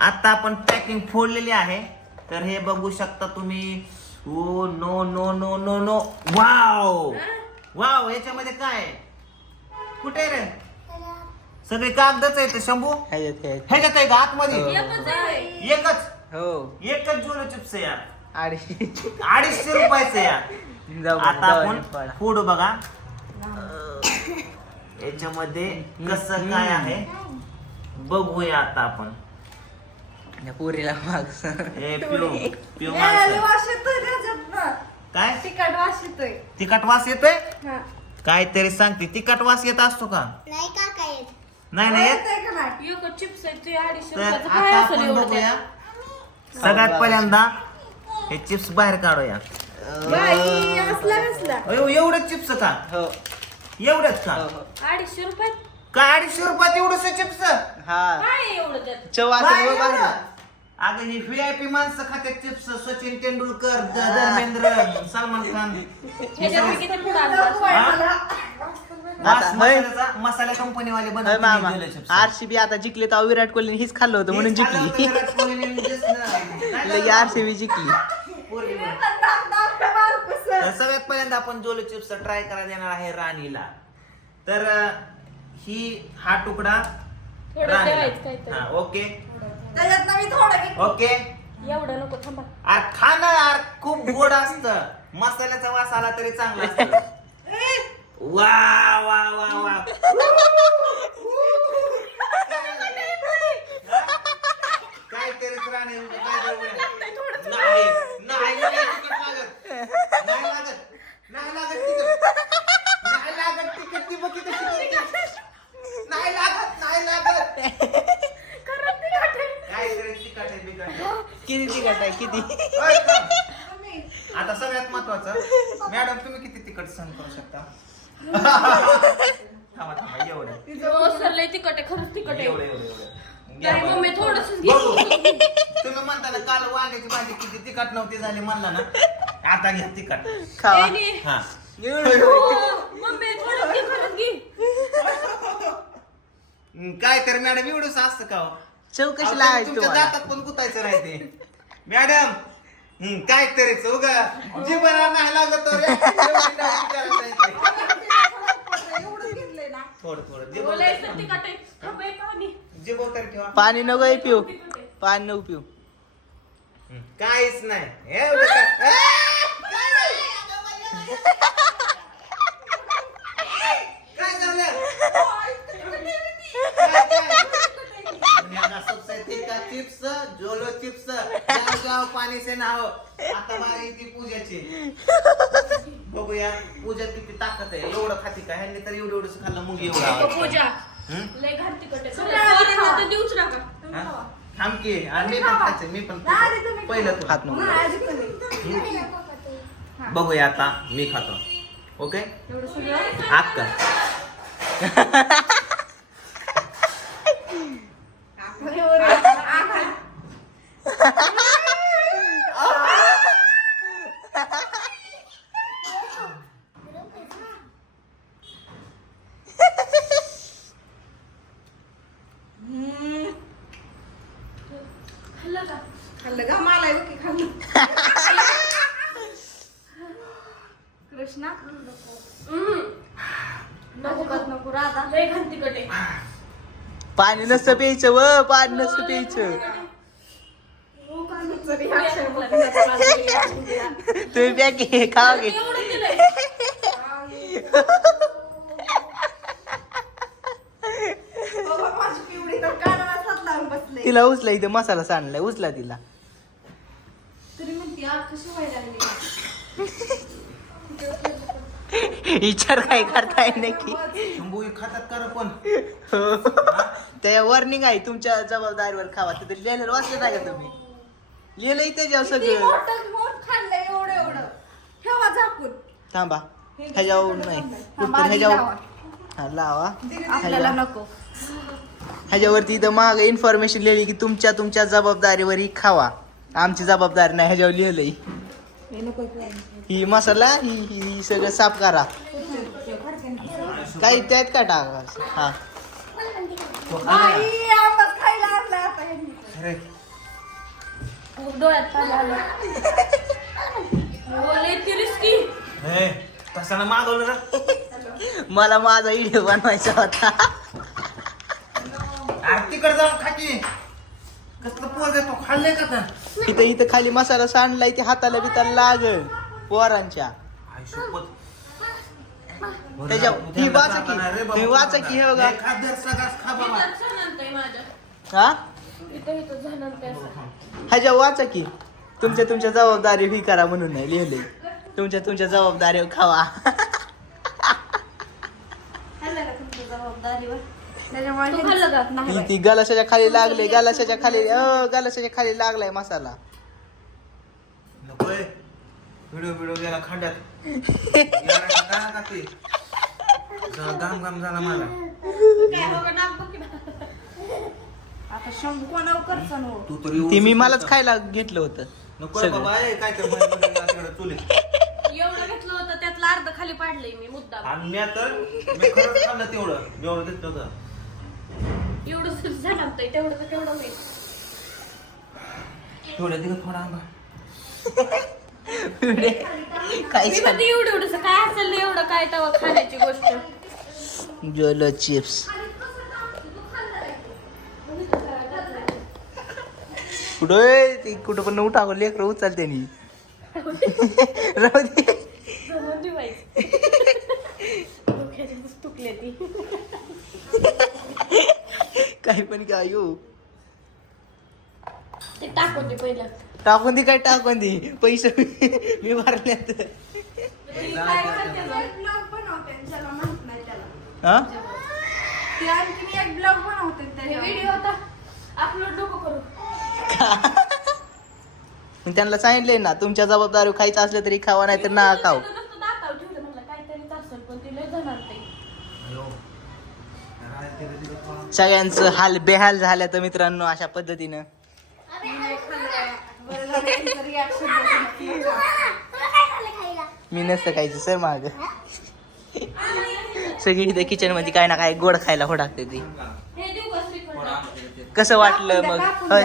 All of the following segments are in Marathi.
आता आपण पॅकिंग फोडलेली आहे. तर हे बघू शकता तुम्ही. ओ no no no no no wow wow याच्यामध्ये काय आहे? कुठे रे? सगळे कागदच आहेत शंभू? ह्याच्यात ह्याच्यात. ह्याच्यात आहे का? आतमध्ये? हो. एकच आहे. एकच? हो. एकच जुलो चिप्स आहे यार. अडीचशे अडीचशे रुपयाचं आहे यार. जाऊ आता जाऊ आपण पाडा. पुढं बघा. याच्यामध्ये कसं काय आहे? बघूया आता आपण. या पोरीला माग हे पिऊ पिऊ माणसं. वास येतोय त्याच्यातनं. काय? तिखट वास येतोय. तिखट वास येतोय? हा. काहीतरी सांगते. तिखट वास येत असतो का? नाही का काय येत. नाही नाही येत? येतंय का नाही? एक चिप्स आहे ते अडीचशे तर रुपयाचं काय आता असेल आपण एवढं बघूया? सगळ्यात पहिल्यांदा हे चिप्स बाहेर काढूया. बाई, असला कसला अयो, एवढं चिप्स का? हो. एवढंच का? हो, हो. अडीचशे रुपये? काय अडीचशे रुपयात एवढंच चिप्स? हा. काय आहे एवढं त्यात? चव काय असेल बघ एवढं? बाहेर. अगं ही व्हीआयपी माणसं खात्यात चिप्स सचिन तेंडुलकर ध- धर्मेंद्र सलमान खान ह्याच्यात किती पुढं आणलं नको आहे हा? मला. वास आता, होय. मसाल्याचा मसाला कंपनीवाले होय बनवतात मामा दिलेले chips. आरसीबी आता जिंकले तर विराट कोहलीने हीच खाल्लं होतं म्हणून हेच खाल्लं होतं जिंकली विराट कोहलीने ना. लगे? आरसीबी जिंकली पोरगी बघ. तर सगळ्यात पहिल्यांदा आपण जोलो चिप्स ट्राय करायला देणार आहे राणीला तर अं, ही हा तुकडा थोडं ठेवायचं राणीला काहीतरी. ओके मी घेतलं. ओके. एवढं नको थांबा. अरे खा ना यार खूप गोड असत. मसाल्याचा वास आला तरी चांगला असत. वा वा वा वा. काय तरीच राणे काय बरोबर नाही नाही नाही तिकीट लागत नाही लागत नाही लागत तिकीट नाही लागत तिकीट ती बघ किती तिकीट नाही लागत नाही लागत काय तरी तिकट आहे बिकट आहे. किती तिखट आहे किती. आता सगळ्यात महत्वाचं मॅडम तुम्ही किती तिकट सहन करू शकता? थांबा थांबा एवढं. ओसरलंय तिखट आहे खरंच तिखट आहे. एवढं एवढं एवढं. घ्या नाही बरं. मम्मी थोडस बघू. तुम्ही म्हणता ना काल वांग्याची भाजी किती तिखट नव्हती झाली म्हणला ना. आता घ्या तिखट. खावा. हा. मम्मी थोडं घे खरंच घे. हम्म, काय तर मॅडम एवढंच असतं का हो? तुमच्या तुम्हाला. दातात पण गुतायचं नाही ते. मॅडम हम्म, काय तरीच उगा जीवना नाही लागत रे. एवढी घेतलंय ना. थोडं थोडं. जिभं बोलायचं तर हे पाणी. जिभं तर ठेवा पाणी नको आहे पिऊ पाणी नको पिऊ. काहीच नाही. एवढं काय- काय झालं काय- काय? पुण्याला सोसायटी का चिप्स जोलो चिप्स. गाव पाणी से नाव. आता बारी ती पूजाची. बघूया पूजा किती ताकद आहे. एवढं खाती का? ह्यांनी तर एवढं एवढंच खाल्लं मुली तो एवढं पूजा? लय. तर देऊच नका? थांब की. आणि मी पण खायचं मी पण नाही, नाही, तुम्ही पहिलं तू हात नको नाही, आधी पण नाही. बघूया आता मी खातो. ओके? एवढं सगळं? अक्का आपण एवढं- आखा. हम्म. खाल्लं का खाल्लं का मला बघ की खाल्लं कृष्णा हम्म. नको करत नको राधा लय पाणी नसतं प्यायचं व पाणी नसतं प्यायचं. बघ. तुम्ही प्या की खावा बसले. तिला उचला इथं मसाला सांडलाय उचला तिला. तरी म्हणते आज कशी व्हायला लागली? विचार काय करताय नक्की? हे खातात का रे पण. त्या वॉर्निंग आहे तुमच्या जबाबदारीवर खावा. तिथे लिहिलेलं वाचलं नाही का तुम्ही? लिहिलंय त्याच्यावर किती सगळं. मोठं मोठ खाल्लंय एवढं एवढं. ठेवा झाकून. थांबा. ह्याच्यावर नाही. आधी ह्याच्यावर लावा. हा लावा. आपल्याला नको. ह्याच्यावरती इथं माग इन्फॉर्मेशन लिहिली की तुमच्या तुमच्या जबाबदारीवर ही खावा. आमची जबाबदारी नाही ह्याच्यावर लिहिलंय. हे नको ही मसाला ही ही ही सगळं साफ करा. काही त्यात का टाका हा. खाल्ला. मागवलं मला माझा व्हिडिओ बनवायचा होता. तिकडे जाऊन खाकी कसलं पोर तो? खाल्लंय का इथं इथं खाली मसाला सांडलाय ते हाताला बिताला लागल. पोरांच्या. आई शपथ त्याच्या- ही वाचा की- ही वाचा की हे बघा. हा. ह्याच्या वाचा तुमच्या तुमच्या जबाबदारी ही करा म्हणून नाही लिहिलंय तुमच्या तुमच्या जबाबदारी खावा. तू गलाशाच्या खाली लागले गलाशाच्या खाली अ गलाशाच्या खाली लागलाय मसाला. नकोय व्हिडिओ व्हिडिओ गेला खंड्यात. याला काय नका ते जरा गाम गाम झाला माझा. आता शंभू कोणावर हो तू तरी ती मी मलाच खायला घेतलं होतं नको सगळं. बाबा ए, काय कर एवढं घेतलं होतं त्यातलं अर्ध खाली पाडलंय मी मुद्दाम आणि मी तर मी खरंच खाल्लं तेवढं मी एवढं घेतलं होतं. एवढं झालं ते तेवढं तर तेवढं दिवस थोडा आंबा. मी म्हणते एवढं एवढंसं. काय असेल एवढं काय तवा खाण्याची गोष्ट? जोलो चिप्स. कुठं ती कुठं पण उठा लेकर उचलते नी. राहू दे. जमून ठेवायची. डोक्यातच तुकले ती काही पण काय येऊ ते टाकून दे पहिलं. टाकून दे काय टाकून दे. पैसे मी भरल्यात हा? ते आणखीन एक ब्लॉग बनवते त्याच्यावर. व्हिडिओ आता अपलोड नको करू. मी त्यांना सांगितलंय ना तुमच्या जबाबदारी खायचं असलं तरी खावा नाही तर ना खाऊ. सगळ्यांचं हाल बेहाल झाल्या तर मित्रांनो अशा पद्धतीनं बरं झालं त्यांचं reaction बघून. मी नसतं खायचं सर माग. सगळी इथे किचनमध्ये काय ना काय गोड खायला हो टाकते ती. हे. कसं वाटलं मग? होय.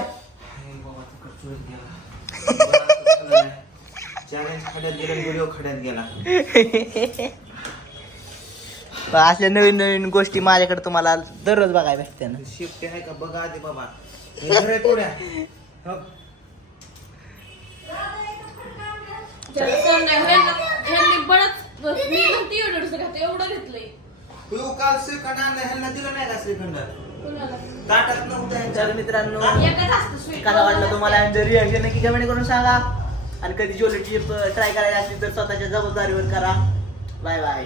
असल्या नवीन नवीन गोष्टी माझ्याकडे तुम्हाला दररोज बघायला भेटते ना. शिफ्ट आहे का? बघा आधी बाबा हे घर आहे थोड्या हो. त्याला कोण नाही. ह्यांना- ह्यांनी बळच मी म्हणते एवढं एवढंसं घातलं, एवढं घेतलंय. तू काल श्रीखंड आणलं ह्यांना दिलं नाही का श्रीखंड? कुणाला? ताटात नव्हतं ह्यांच्या तर मित्रांनो. एकच असतं sweet. कसा वाटलं तुम्हाला? रिॲक्शन नक्की कमेंट करून सांगा. आणि कधी ज्वेलरी ट्राय करायची असली तर स्वतःच्या जबाबदारीवर करा. Bye bye